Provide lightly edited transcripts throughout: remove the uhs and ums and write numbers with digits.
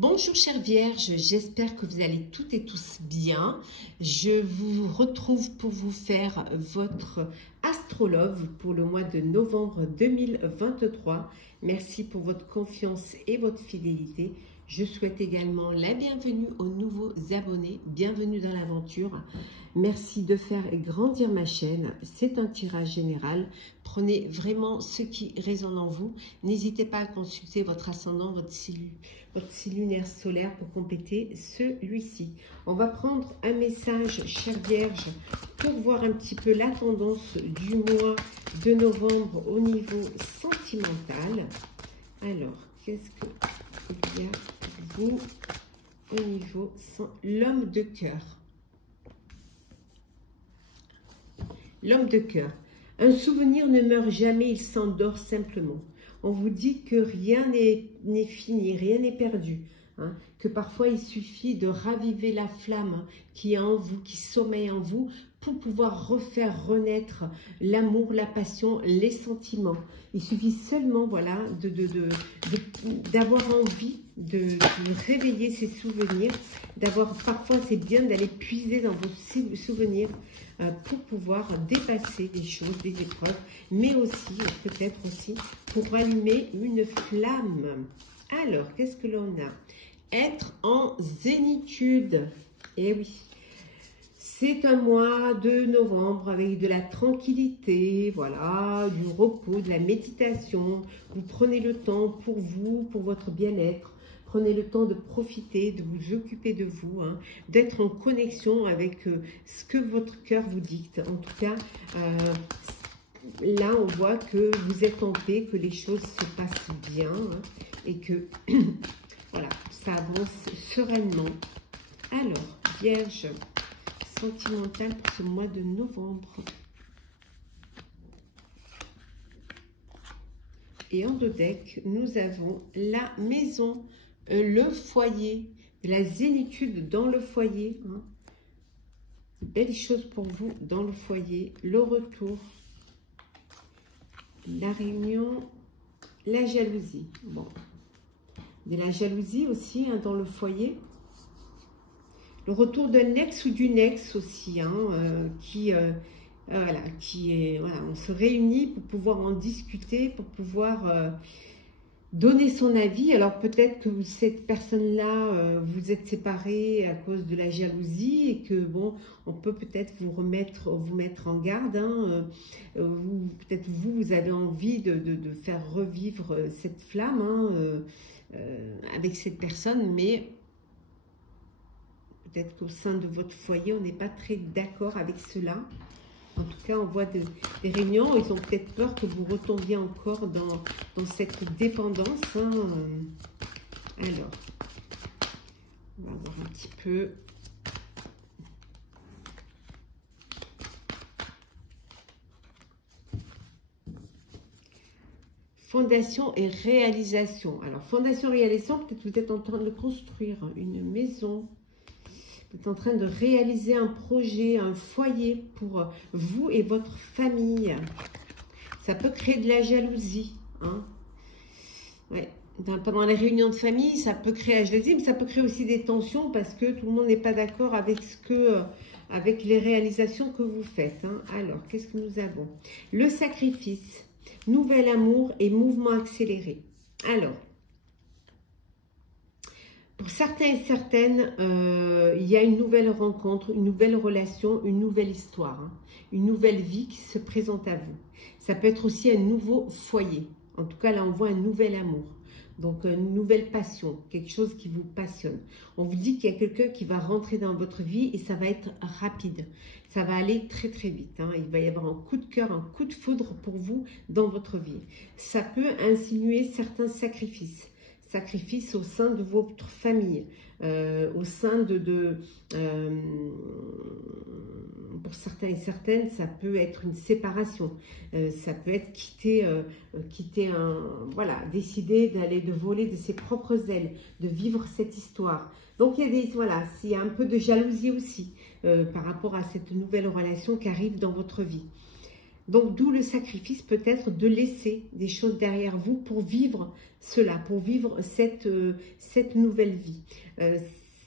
Bonjour chères vierges, j'espère que vous allez toutes et tous bien. Je vous retrouve pour vous faire votre astrologue pour le mois de novembre 2023. Merci pour votre confiance et votre fidélité. Je souhaite également la bienvenue aux nouveaux abonnés. Bienvenue dans l'aventure. Merci de faire grandir ma chaîne. C'est un tirage général. Prenez vraiment ce qui résonne en vous. N'hésitez pas à consulter votre ascendant, votre signe lunaire solaire pour compléter celui-ci. On va prendre un message, chère Vierge, pour voir un petit peu la tendance du mois de novembre au niveau sentimental. Alors, qu'est-ce qu'il y a pour vous au niveau l'homme de cœur? L'homme de cœur. Un souvenir ne meurt jamais, il s'endort simplement. On vous dit que rien n'est fini, rien n'est perdu. Hein, que parfois il suffit de raviver la flamme qui est en vous, qui sommeille en vous, pour pouvoir refaire renaître l'amour, la passion, les sentiments. Il suffit seulement, voilà, d'avoir envie de réveiller ces souvenirs, parfois c'est bien d'aller puiser dans vos souvenirs pour pouvoir dépasser des choses, des épreuves, mais aussi, peut-être aussi, pour allumer une flamme. Alors, qu'est-ce que l'on a? Être en zénitude. Eh oui. C'est un mois de novembre avec de la tranquillité, voilà, du repos, de la méditation. Vous prenez le temps pour vous, pour votre bien-être. Prenez le temps de profiter, de vous occuper de vous, hein, d'être en connexion avec ce que votre cœur vous dicte. En tout cas, là, on voit que vous êtes en paix, que les choses se passent bien, hein, et que voilà, ça avance sereinement. Alors, Vierge, sentimentale pour ce mois de novembre. Et en dos deck, nous avons la maison, le foyer, la zénitude dans le foyer. Hein. Belle chose pour vous dans le foyer, le retour, la réunion, la jalousie. Bon, de la jalousie aussi hein, dans le foyer. Le retour d'un ex ou d'une ex aussi, hein, voilà, on se réunit pour pouvoir en discuter, pour pouvoir donner son avis. Alors peut-être que cette personne-là, vous êtes séparés à cause de la jalousie et que bon, on peut peut-être vous mettre en garde. Hein, peut-être vous avez envie de faire revivre cette flamme hein, avec cette personne, mais peut-être qu'au sein de votre foyer, on n'est pas très d'accord avec cela. En tout cas, on voit des réunions. Ils ont peut-être peur que vous retombiez encore dans cette dépendance. Hein. Alors, on va voir un petit peu. Fondation et réalisation. Alors, fondation et réalisation, peut-être vous êtes en train de construire une maison. Vous êtes en train de réaliser un projet, un foyer pour vous et votre famille. Ça peut créer de la jalousie. Hein. Ouais. Pendant les réunions de famille, ça peut créer la jalousie, mais ça peut créer aussi des tensions parce que tout le monde n'est pas d'accord avec avec les réalisations que vous faites. Hein. Alors, qu'est-ce que nous avons? Le sacrifice, nouvel amour et mouvement accéléré. Alors, pour certains et certaines, il y a une nouvelle rencontre, une nouvelle relation, une nouvelle histoire, hein, une nouvelle vie qui se présente à vous. Ça peut être aussi un nouveau foyer. En tout cas, là, on voit un nouvel amour. Donc, une nouvelle passion, quelque chose qui vous passionne. On vous dit qu'il y a quelqu'un qui va rentrer dans votre vie et ça va être rapide. Ça va aller très, très vite. Hein. Il va y avoir un coup de cœur, un coup de foudre pour vous dans votre vie. Ça peut insinuer certains sacrifices. Sacrifice au sein de votre famille, au sein pour certains et certaines, ça peut être une séparation, ça peut être voilà, décider de voler de ses propres ailes, de vivre cette histoire. Donc il y a il y a un peu de jalousie aussi par rapport à cette nouvelle relation qui arrive dans votre vie. Donc, d'où le sacrifice peut-être de laisser des choses derrière vous pour vivre cela, pour vivre cette nouvelle vie.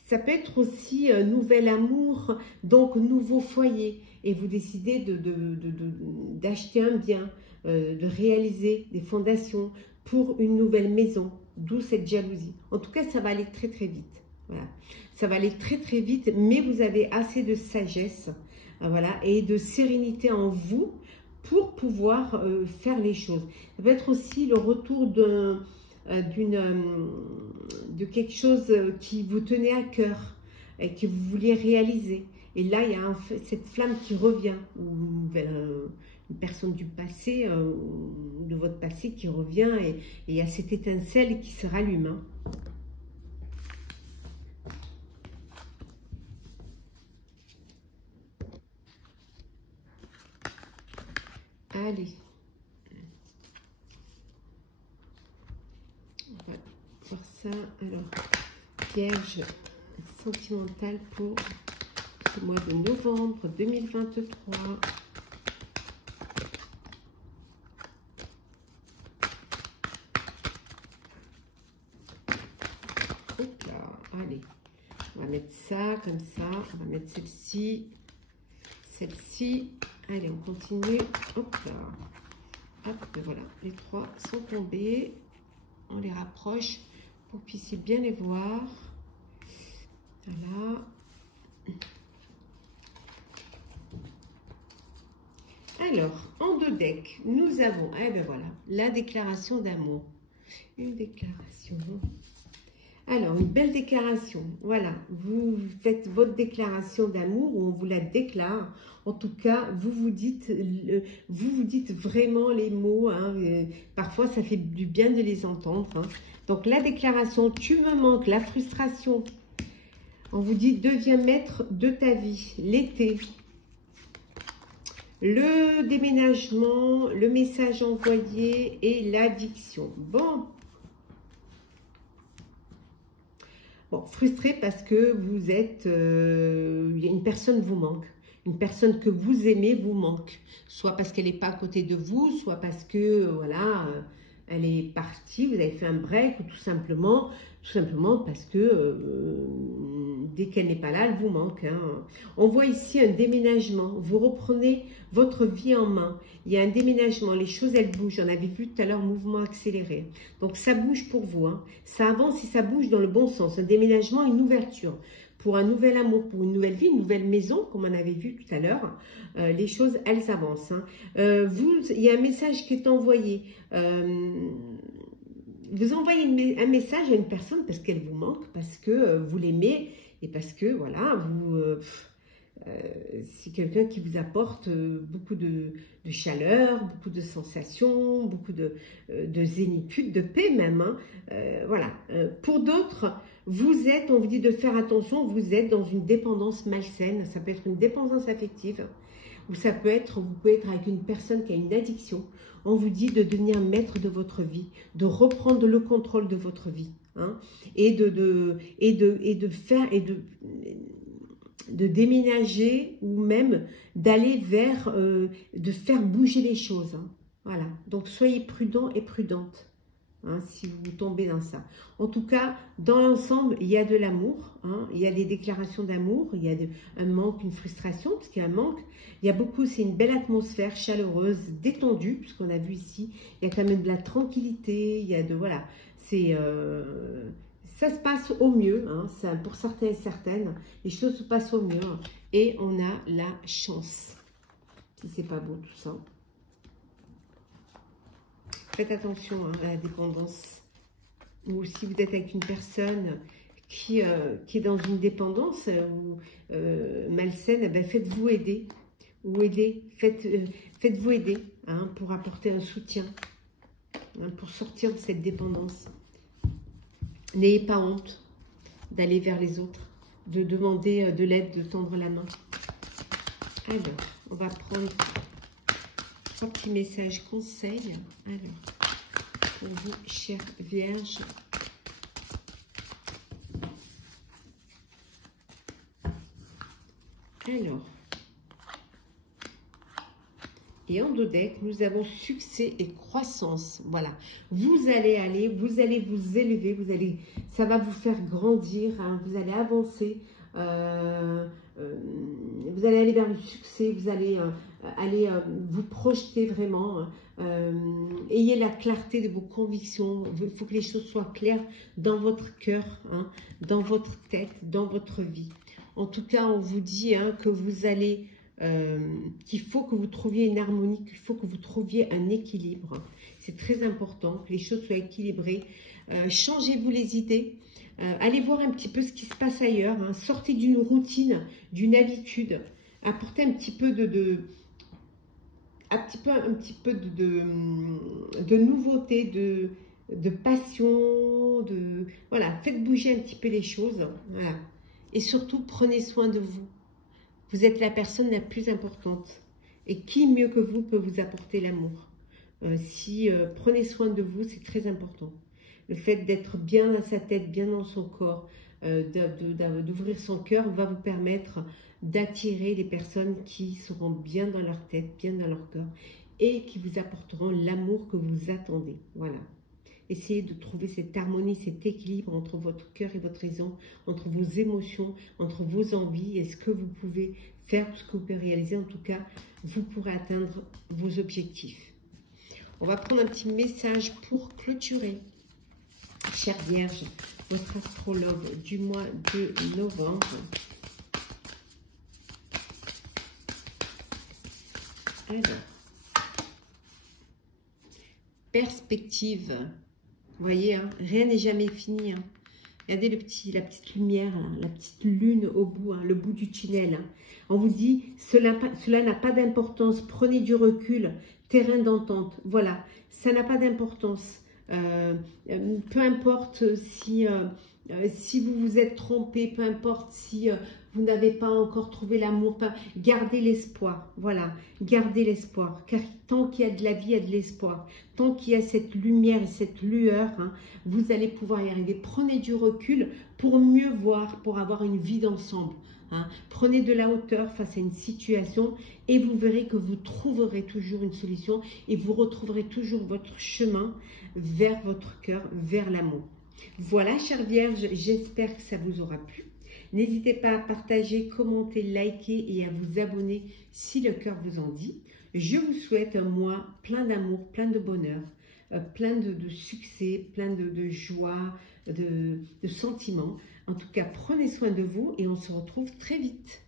Ça peut être aussi un nouvel amour, donc nouveau foyer. Et vous décidez d'acheter un bien, de réaliser des fondations pour une nouvelle maison. D'où cette jalousie. En tout cas, ça va aller très très vite. Voilà. Ça va aller très très vite, mais vous avez assez de sagesse, voilà, et de sérénité en vous pour pouvoir faire les choses. Ça peut être aussi le retour de quelque chose qui vous tenait à cœur et que vous vouliez réaliser. Et là, il y a cette flamme qui revient, ou une personne du passé, de votre passé qui revient, et il y a cette étincelle qui se rallume. Hein. Allez. On va voir ça. Alors, Vierge sentimentale pour ce mois de novembre 2023. Hop là, allez. On va mettre ça comme ça. On va mettre celle-ci. Celle-ci. Allez, on continue. Hop là. Hop, voilà. Les trois sont tombés. On les rapproche pour que vous puissiez bien les voir. Voilà. Alors, en deux decks, nous avons, eh ben voilà, la déclaration d'amour. Une déclaration. Alors, une belle déclaration. Voilà, vous faites votre déclaration d'amour ou on vous la déclare. En tout cas, vous vous dites vraiment les mots. Hein, parfois, ça fait du bien de les entendre. Hein. Donc, la déclaration, tu me manques, la frustration. On vous dit, deviens maître de ta vie. L'été. Le déménagement, le message envoyé et l'addiction. Bon. Bon, frustré parce que vous êtes, une personne vous manque. Une personne que vous aimez vous manque. Soit parce qu'elle n'est pas à côté de vous, soit parce que, voilà, elle est partie, vous avez fait un break, ou tout simplement parce que dès qu'elle n'est pas là, elle vous manque. Hein. On voit ici un déménagement. Vous reprenez votre vie en main. Il y a un déménagement, les choses, elles bougent. On avait vu tout à l'heure mouvement accéléré. Donc, ça bouge pour vous. Hein. Ça avance et ça bouge dans le bon sens. Un déménagement, une ouverture. Pour un nouvel amour, pour une nouvelle vie, une nouvelle maison, comme on avait vu tout à l'heure, les choses, elles avancent. Hein. Il y a un message qui est envoyé. Vous envoyez un message à une personne parce qu'elle vous manque, parce que vous l'aimez et parce que, voilà, c'est quelqu'un qui vous apporte beaucoup de chaleur, beaucoup de sensations, beaucoup de zénitude, de paix même. Hein. Voilà. Pour d'autres, vous êtes, on vous dit de faire attention, vous êtes dans une dépendance malsaine. Ça peut être une dépendance affective ou ça peut être, vous pouvez être avec une personne qui a une addiction. On vous dit de devenir maître de votre vie, de reprendre le contrôle de votre vie. Hein, et de déménager ou même d'aller vers, de faire bouger les choses. Hein. Voilà, donc soyez prudents et prudentes hein, si vous tombez dans ça. En tout cas, dans l'ensemble, il y a de l'amour, hein, il y a des déclarations d'amour, il y a un manque, une frustration, parce qu'il y a un manque. Il y a beaucoup, c'est une belle atmosphère chaleureuse, détendue, puisqu'on a vu ici, il y a quand même de la tranquillité, il y a de, voilà, c'est... ça se passe au mieux, hein, pour certains et certaines, les choses se passent au mieux et on a la chance. Si c'est pas beau tout ça. Faites attention hein, à la dépendance. Ou si vous êtes avec une personne qui est dans une dépendance malsaine, eh ben faites-vous aider. Ou faites-vous aider hein, pour apporter un soutien, hein, pour sortir de cette dépendance. N'ayez pas honte d'aller vers les autres, de demander de l'aide, de tendre la main. Alors, on va prendre 3 petits messages conseils. Alors, pour vous, chère Vierge. Alors, Et en dos deck, nous avons succès et croissance. Voilà. Vous allez vous élever, ça va vous faire grandir, hein, vous allez avancer, vous allez aller vers le succès, vous allez vous projeter vraiment. Ayez la clarté de vos convictions. Il faut que les choses soient claires dans votre cœur, hein, dans votre tête, dans votre vie. En tout cas, on vous dit hein, que vous allez... qu'il faut que vous trouviez une harmonie, qu'il faut que vous trouviez un équilibre. C'est très important que les choses soient équilibrées. Changez-vous les idées. Allez voir un petit peu ce qui se passe ailleurs. Hein. Sortez d'une routine, d'une habitude. Apportez un petit peu de nouveauté, de passion. Voilà, faites bouger un petit peu les choses. Voilà. Et surtout, prenez soin de vous. Vous êtes la personne la plus importante. Et qui mieux que vous peut vous apporter l'amour? Prenez soin de vous, c'est très important. Le fait d'être bien dans sa tête, bien dans son corps, d'ouvrir son cœur va vous permettre d'attirer les personnes qui seront bien dans leur tête, bien dans leur cœur et qui vous apporteront l'amour que vous attendez. Voilà. Essayez de trouver cette harmonie, cet équilibre entre votre cœur et votre raison, entre vos émotions, entre vos envies et ce que vous pouvez faire, ce que vous pouvez réaliser. En tout cas, vous pourrez atteindre vos objectifs. On va prendre un petit message pour clôturer. Chère Vierge, votre astrologue du mois de novembre. Alors, perspective. Vous voyez, hein, rien n'est jamais fini. Hein. Regardez la petite lumière, là, la petite lune au bout, hein, le bout du tunnel. Hein. On vous dit, cela n'a pas d'importance. Prenez du recul, terrain d'entente. Voilà, ça n'a pas d'importance. Peu importe si vous vous êtes trompé, peu importe si vous n'avez pas encore trouvé l'amour, gardez l'espoir, voilà, gardez l'espoir, car tant qu'il y a de la vie, il y a de l'espoir, tant qu'il y a cette lumière et cette lueur, hein, vous allez pouvoir y arriver. Prenez du recul pour mieux voir, pour avoir une vie d'ensemble. Hein. Prenez de la hauteur face à une situation et vous verrez que vous trouverez toujours une solution et vous retrouverez toujours votre chemin vers votre cœur, vers l'amour. Voilà, chère Vierge, j'espère que ça vous aura plu. N'hésitez pas à partager, commenter, liker et à vous abonner si le cœur vous en dit. Je vous souhaite un mois plein d'amour, plein de bonheur, plein de succès, plein de joie, de sentiments. En tout cas, prenez soin de vous et on se retrouve très vite.